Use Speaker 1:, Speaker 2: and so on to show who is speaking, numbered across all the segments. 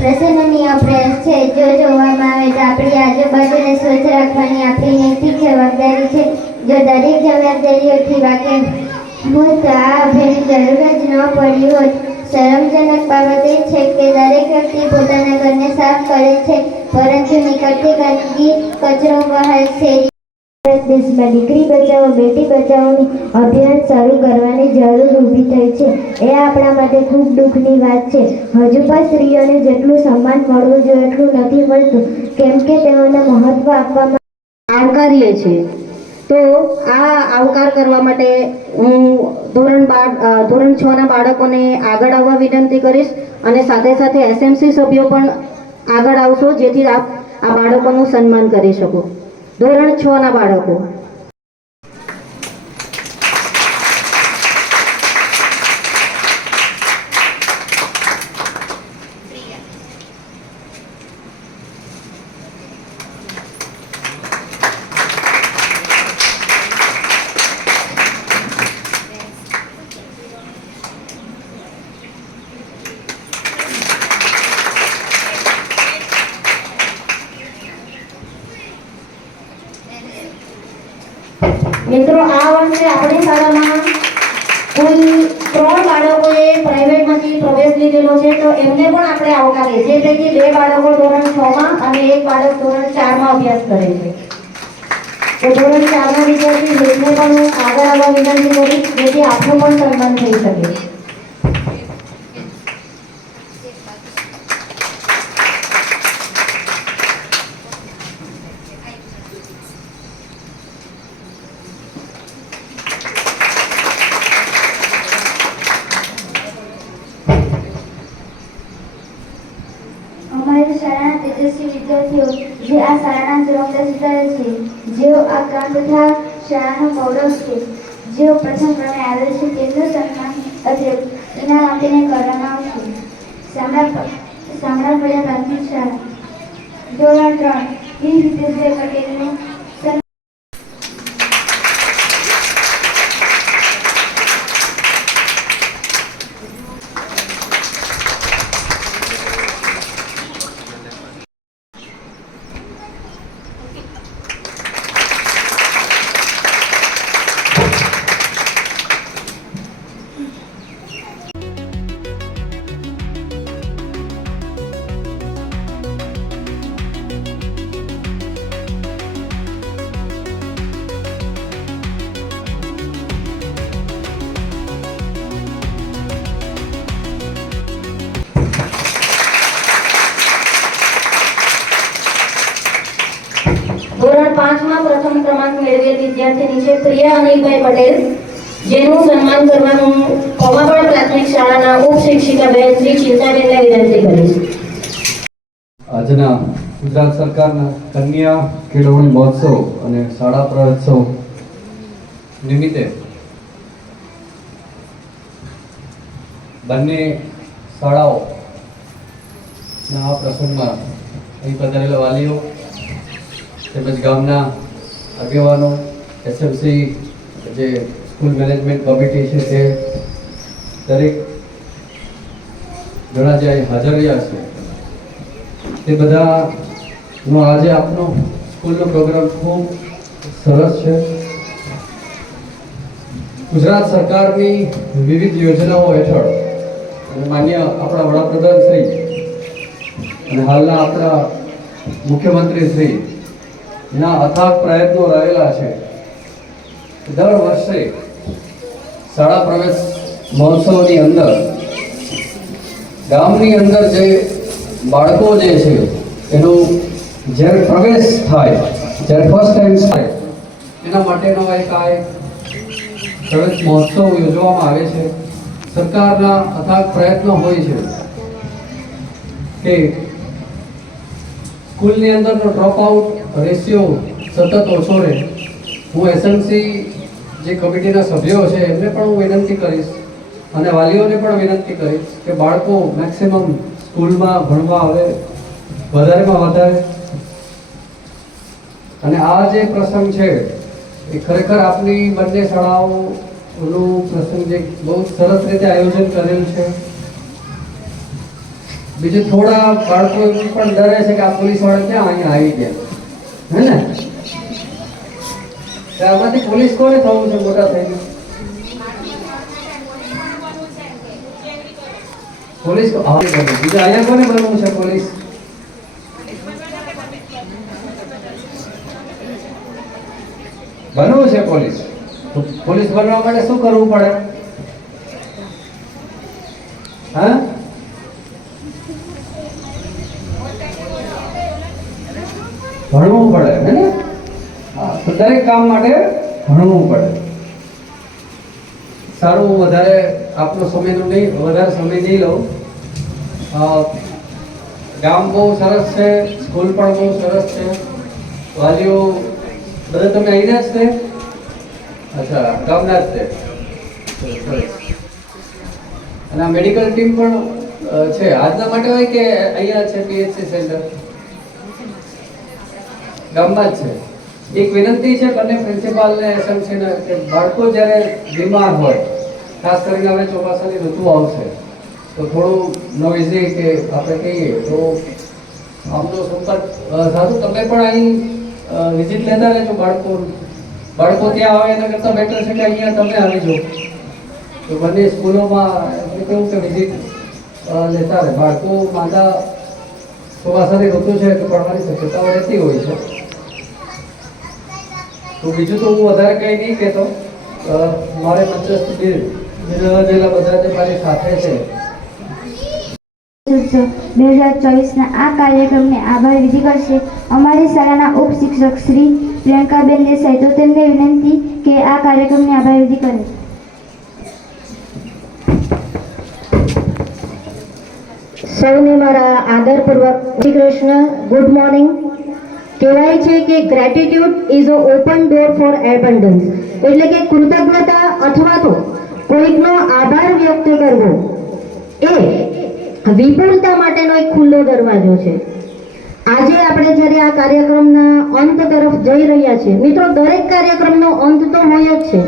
Speaker 1: પ્રસન્નની અભ્યાસ છે જો જોવામાં આવે તો આપણી આજુબાજુને સ્વચ્છ રાખવાની આપણી નૈતિક જવાબદારી છે. જો દરેક જવાબદારીઓથી વાકેફ હોય તો આ અભિયાનની જરૂર જ ન પડી હોત. શરમજનક બાબત એ છે કે દરેક વ્યક્તિ પોતાના ઘરને સાફ કરે છે, પરંતુ નીકળતી ગંદકી, કચરો બહાર શેરી ભારત દેશમાં દીકરી બચાવો, બેટી બચાવોનું અભિયાન શરૂ કરવાની જરૂર ઊભી થઈ છે. એ આપણા માટે ખૂબ દુઃખની વાત છે. હજુ પણ સ્ત્રીઓને જેટલું સન્માન મળવું જોઈએ એટલું નથી મળતું. કેમ કે તેઓને મહત્વ આપવામાં
Speaker 2: આવકારીએ છીએ તો આ આવકાર કરવા માટે હું ધોરણ બાર ધોરણ છ ના બાળકોને આગળ આવવા વિનંતી કરીશ અને સાથે સાથે એસએમસી સભ્યો પણ આગળ આવશો જેથી આપ આ બાળકોનું સન્માન કરી શકો. ધોરણ છ ના બાળકો. મિત્રો, આ વર્ષે આપણી શાળામાં કુલ ત્રણ બાળકોએ પ્રાઇવેટમાંથી પ્રવેશ લીધેલો છે. તો એમને પણ આપણે આવકારીએ જે કે બે બાળકો ધોરણ છ માં અને એક બાળક ધોરણ ચારમાં અભ્યાસ કરે છે. તો ધોરણ ચારના વિદ્યાર્થી હેતને પણ હું આગળ આવવા વિનંતી કરીશ, જેથી આપનું પણ સન્માન થઈ શકે
Speaker 1: અમારી શાળાના તેજસ્વી વિદ્યાર્થીઓ જે આ શાળાના જવાબદાર છે. જેઓ આ કામ તથા શાળાનો ગૌરવ છે જેઓ પ્રથમ ક્રમે આવે છે તેમનું સન્માન અત્રે ઇનામ આપીને કરવામાં આવશે. શામળા ફળિયા પ્રાથમિક શાળા. ધોરણ ત્રણ. વી હિતેશભાઈ પટેલનું
Speaker 2: ધોરણ પ્રથમ ક્રમાંક મેળવેલ વિદ્યાર્થીની છે પ્રિયા અનિલભાઈ પટેલ, જેનું સન્માન કરવાનું કોમાપડ પ્રાથમિક શાળાના ઉપશિક્ષિકા બહેન શ્રી ચિંતાબેનને વિનંતી કરીશ.
Speaker 3: આજના ગુજરાત સરકારના કન્યા કેળવણી મહોત્સવ અને શાળા પ્રહોત્સવ નિમિત્તે બંને શાળાઓના આ પ્રસંગમાં અહીં પધારેલા વાલીઓ તેમજ ગામના આગેવાનો એસએમસી જે સ્કૂલ મેનેજમેન્ટ કમિટી છે તે દરેક ઘણા જે હાજર રહ્યા છે. તે બધાનો આજે આપનો સ્કૂલનો પ્રોગ્રામ ખૂબ સરસ છે. ગુજરાત સરકારની વિવિધ યોજનાઓ હેઠળ અને માન્ય આપણા વડાપ્રધાન શ્રી અને હાલના આપણા મુખ્યમંત્રી શ્રી ના અથાગ પ્રયત્નો રહેલા છે. દર વર્ષે શાળા પ્રવેશ મહોત્સવની અંદર ગામની અંદર જે બાળકો જે છે, એનું જ્યારે પ્રવેશ થાય, જ્યારે ફર્સ્ટ ટાઈમ થાય, એના માટેનો એક આ પ્રવેશ મહોત્સવ યોજવામાં આવે છે. સરકારના અથાગ પ્રયત્નો હોય છે કે સ્કૂલની અંદરનો ડ્રોપ આઉટ રેશિયો સતત ઓછો રહે. હું એસએમસી જે કમિટીના સભ્યો છે, એમને પણ હું વિનંતી કરીશ અને વાલીઓને પણ વિનંતી કરીશ કે બાળકો મેક્સિમમ સ્કૂલમાં ભણવા આવે, વધારેમાં વધારે. અને આ જે પ્રસંગ છે, એ ખરેખર આપની બંને શાળાઓનું પ્રસંગ જે બહુ સરસ રીતે આયોજન કરેલું છે. બીજું થોડા બાળકો પણ ડરે છે કે આ પોલીસવાળા ક્યાં અહીંયા આવી ગયા? હે ને તો આમાંથી પોલીસ કોને થવું છે મોટા થઈને પોલીસ કો- હા, બીજું અહીંયા કોને બનવું છે પોલીસ બનવું છે પોલીસ તો પોલીસ બનવા માટે શું કરવું પડે હા ભણવું પડે હે ને? હા, દરેક કામ માટે ભણવું પડે. સારું હું વધારે આપનો સમયનો નહીં વધારે સમય નહીં લઉં. ગામ બહુ સરસ છે સ્કૂલ પણ બહુ સરસ છે. વાલીઓ બધા તમે અહીંના જ છે? અચ્છા ગામના જ છે. અને આ મેડિકલ ટીમ પણ છે. આજના માટે હોય કે અહીંયા છે પીએચસી સેન્ટર? ગામમાં જ છે. એક વિનંતી છે બંને પ્રિન્સિપાલ ને એસએમસી ને કે બાળકો જ્યારે બીમાર હોય ખાસ કરીને હવે ચોમાસાની ઋતુ આવશે તો થોડું નોઇઝી કે આપણે કહીએ તો આમનો સંપર્ક અ, સાધુ તમે પણ અહીં વિઝિટ લેતા રહેજો બાળકો. બાળકો ત્યાં આવે એના કરતાં બેટર છે કે અહીંયા તમે આવી જાઓ. તો બંને સ્કૂલોમાં એમ કહ્યું કે વિઝિટ લેતા રહે. બાળકો માંદા ચોમાસાની ઋતુ છે એટલે પડવાની શક્યતાઓ રહેતી હોય છે. તો બીજું તો હું વધારે કંઈ નહીં કહેતો. મારે મંચસ્થ બિલ બિરલા બધા જે મારી સાથે છે.
Speaker 1: બે હજાર ચોવીસના આ કાર્યક્રમને આભાર વિધિ કરશે. અમારી શાળાના ઉપશિક્ષક શ્રી પ્રિયંકાબેન દેસાઈ તો તેમને વિનંતી કે આ કાર્યક્રમને આભાર વિધિ કરે.
Speaker 2: સૌને મારા આદરપૂર્વક શ્રી કૃષ્ણ ગુડ મોર્નિંગ કહેવાય છે કે gratitude is a open door for abundance એટલે કે કૃતજ્ઞતા અથવા તો કોઈકનો આભાર વ્યક્ત કરવો એ વિપુલતા માટેનો એક ખુલ્લો દરવાજો છે. આજે આપણે જ્યારે આ કાર્યક્રમના અંત તરફ જઈ રહ્યા છીએ, મિત્રો, દરેક કાર્યક્રમનો અંત તો હોય જ છે.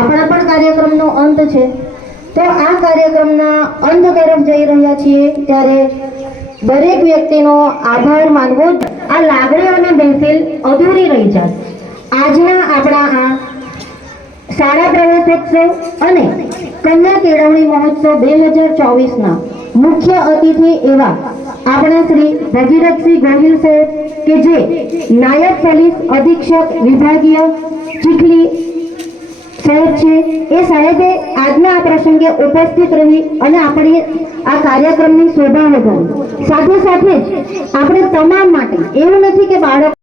Speaker 2: આપણા પણ કાર્યક્રમનો અંત છે. તો આ કાર્યક્રમના અંત તરફ જઈ રહ્યા છીએ ત્યારે દરેક વ્યક્તિનો આભાર માનવો આ લાગણીઓની મહેફિલ અધૂરી રહી જાય. આજના આપણા આ શાળા પ્રવેશોત્સવ અને કન્યા કેળવણી મહોત્સવ બે હજાર ચોવીસના મુખ્ય અતિથિ એવા આપણા શ્રી ભગીરથસિંહ ગોહિલ સાહેબ કે જે નાયબ પોલીસ અધિક્ષક વિભાગીય ચીખલી સાહેબ એ સાહેબે આજના આ પ્રસંગે ઉપસ્થિત રહી અને આપણે આ કાર્યક્રમની શોભા વધારી. સાથે સાથે આપણે તમામ માટે એવું નથી કે બાળક